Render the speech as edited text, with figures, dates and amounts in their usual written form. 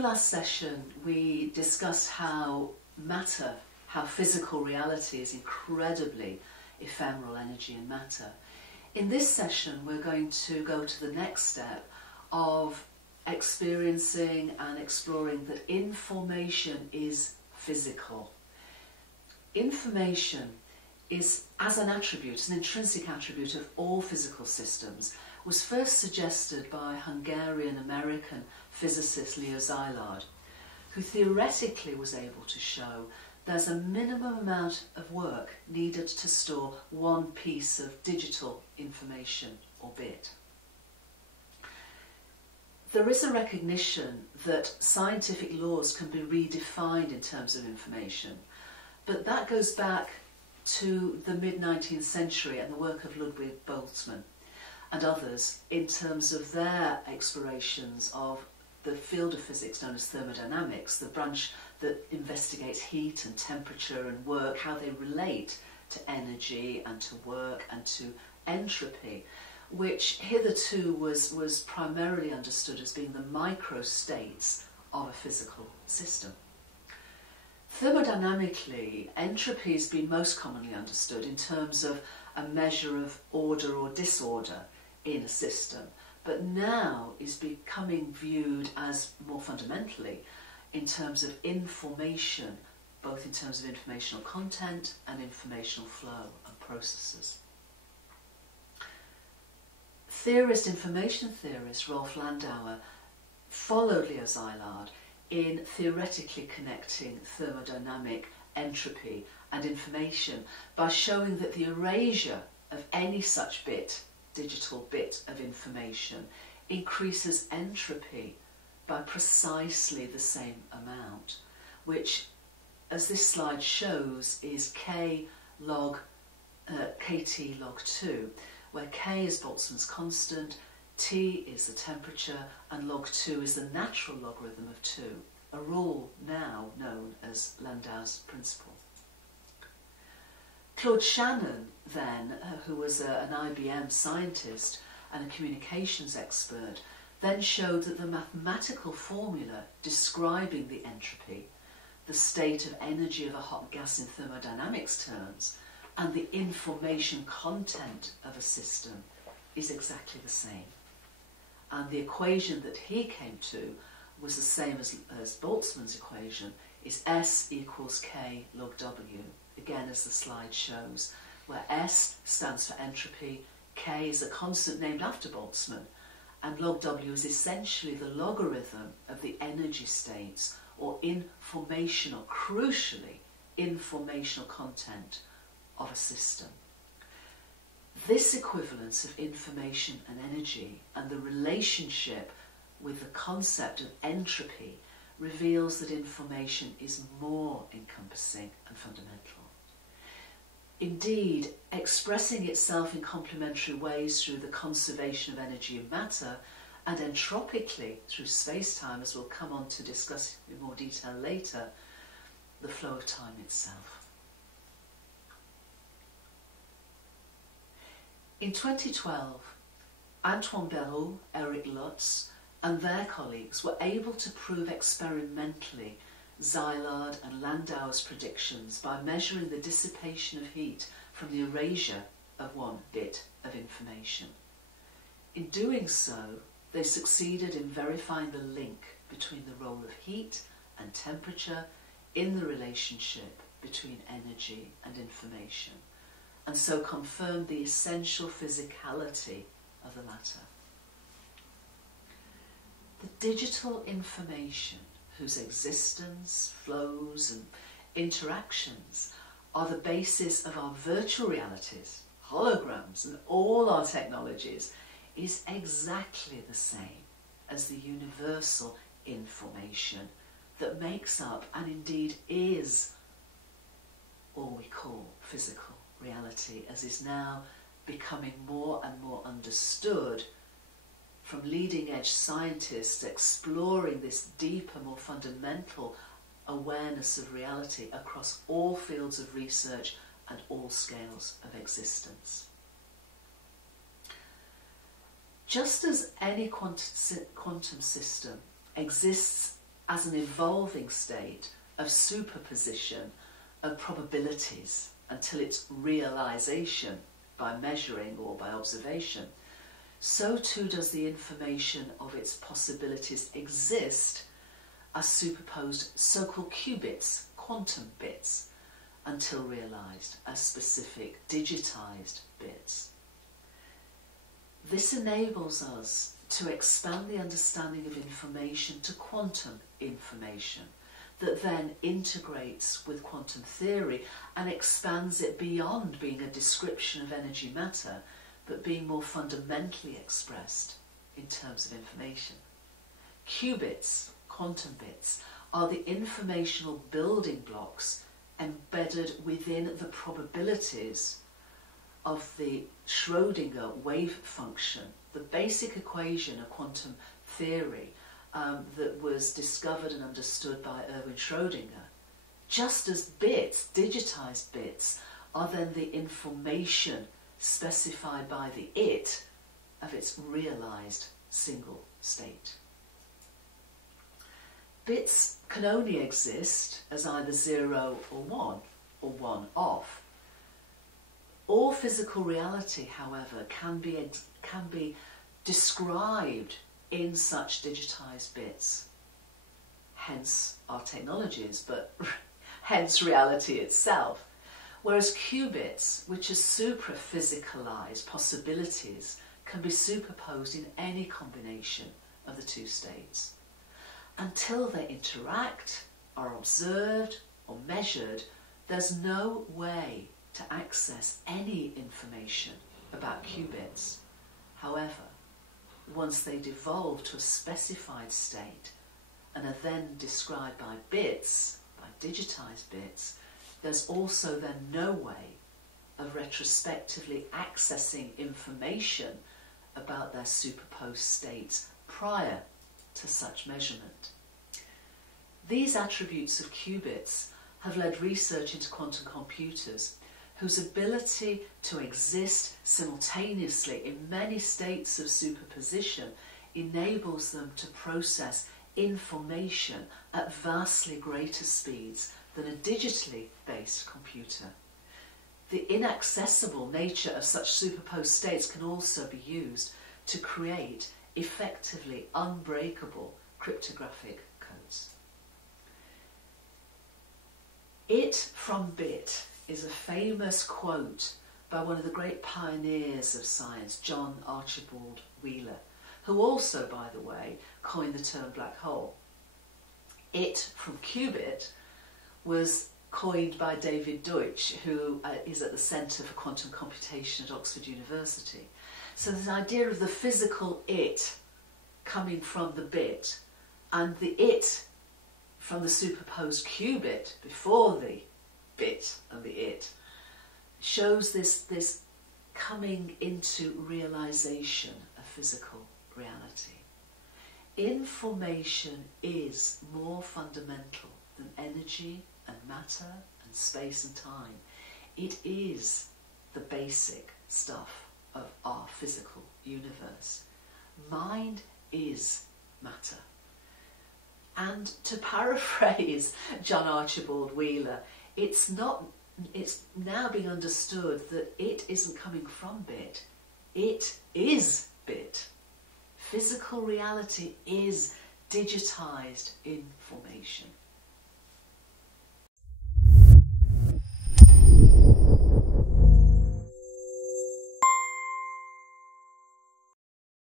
the last session, we discussed how matter, how physical reality is incredibly ephemeral energy and matter. In this session, we're going to go to the next step of experiencing and exploring that information is physical. Information is, as an attribute, an intrinsic attribute of all physical systems, was first suggested by Hungarian-American physicist Leo Szilard, who theoretically was able to show there's a minimum amount of work needed to store one piece of digital information or bit. There is a recognition that scientific laws can be redefined in terms of information, but that goes back to the mid-19th century and the work of Ludwig Boltzmann and others in terms of their explorations of the field of physics known as thermodynamics, the branch that investigates heat and temperature and work, how they relate to energy and to work and to entropy, which hitherto was primarily understood as being the microstates of a physical system. Thermodynamically, entropy has been most commonly understood in terms of a measure of order or disorder in a system, but now is becoming viewed as more fundamentally in terms of information, both in terms of informational content and informational flow and processes. Information theorist Rolf Landauer followed Leo Szilard in theoretically connecting thermodynamic entropy and information by showing that the erasure of any such digital bit of information, increases entropy by precisely the same amount, which, as this slide shows, is kt log 2, where k is Boltzmann's constant, T is the temperature, and log 2 is the natural logarithm of 2, a rule now known as Landauer's principle. Claude Shannon then, who was an IBM scientist and a communications expert, then showed that the mathematical formula describing the entropy, the state of energy of a hot gas in thermodynamics terms, and the information content of a system is exactly the same. And the equation that he came to was the same as Boltzmann's equation, is S equals K log W, again as the slide shows, where S stands for entropy, K is a constant named after Boltzmann, and log W is essentially the logarithm of the energy states or informational, crucially, informational content of a system. This equivalence of information and energy and the relationship with the concept of entropy reveals that information is more encompassing and fundamental. Indeed, expressing itself in complementary ways through the conservation of energy and matter, and entropically through space-time, as we'll come on to discuss in more detail later, the flow of time itself. In 2012, Antoine Béraud, Eric Lutz, and their colleagues were able to prove experimentally Szilard and Landauer's predictions by measuring the dissipation of heat from the erasure of one bit of information. In doing so, they succeeded in verifying the link between the role of heat and temperature in the relationship between energy and information, and so confirmed the essential physicality of the latter. The digital information whose existence, flows and interactions are the basis of our virtual realities, holograms and all our technologies is exactly the same as the universal information that makes up and indeed is all we call physical reality, as is now becoming more and more understood from leading-edge scientists exploring this deeper, more fundamental awareness of reality across all fields of research and all scales of existence. Just as any quantum system exists as an evolving state of superposition of probabilities until its realization by measuring or by observation, so too does the information of its possibilities exist as superposed so-called qubits, quantum bits, until realized as specific digitized bits. This enables us to expand the understanding of information to quantum information that then integrates with quantum theory and expands it beyond being a description of energy matter, but being more fundamentally expressed in terms of information. Qubits, quantum bits, are the informational building blocks embedded within the probabilities of the Schrödinger wave function, the basic equation of quantum theory that was discovered and understood by Erwin Schrödinger. Just as bits, digitized bits, are then the information specified by the it of its realized single state. Bits can only exist as either 0 or 1, or 1 off. All physical reality, however, can be described in such digitized bits. Hence our technologies, but hence reality itself. Whereas qubits, which are supra-physicalized possibilities, can be superposed in any combination of the two states. Until they interact, are observed or measured, there's no way to access any information about qubits. However, once they devolve to a specified state and are then described by bits, by digitized bits, there's also then no way of retrospectively accessing information about their superposed states prior to such measurement. These attributes of qubits have led research into quantum computers whose ability to exist simultaneously in many states of superposition enables them to process information at vastly greater speeds than a digitally based computer. The inaccessible nature of such superposed states can also be used to create effectively unbreakable cryptographic codes. It from bit is a famous quote by one of the great pioneers of science, John Archibald Wheeler, who also, by the way, coined the term black hole. It from qubit was coined by David Deutsch, who is at the Centre for Quantum Computation at Oxford University. So this idea of the physical it coming from the bit and the it from the superposed qubit before the bit and the it shows this coming into realization of physical reality. Information is more fundamental than energy and matter and space and time. It is the basic stuff of our physical universe. Mind is matter. And to paraphrase John Archibald Wheeler, it's now being understood that it isn't coming from bit, it is bit. Physical reality is digitized information.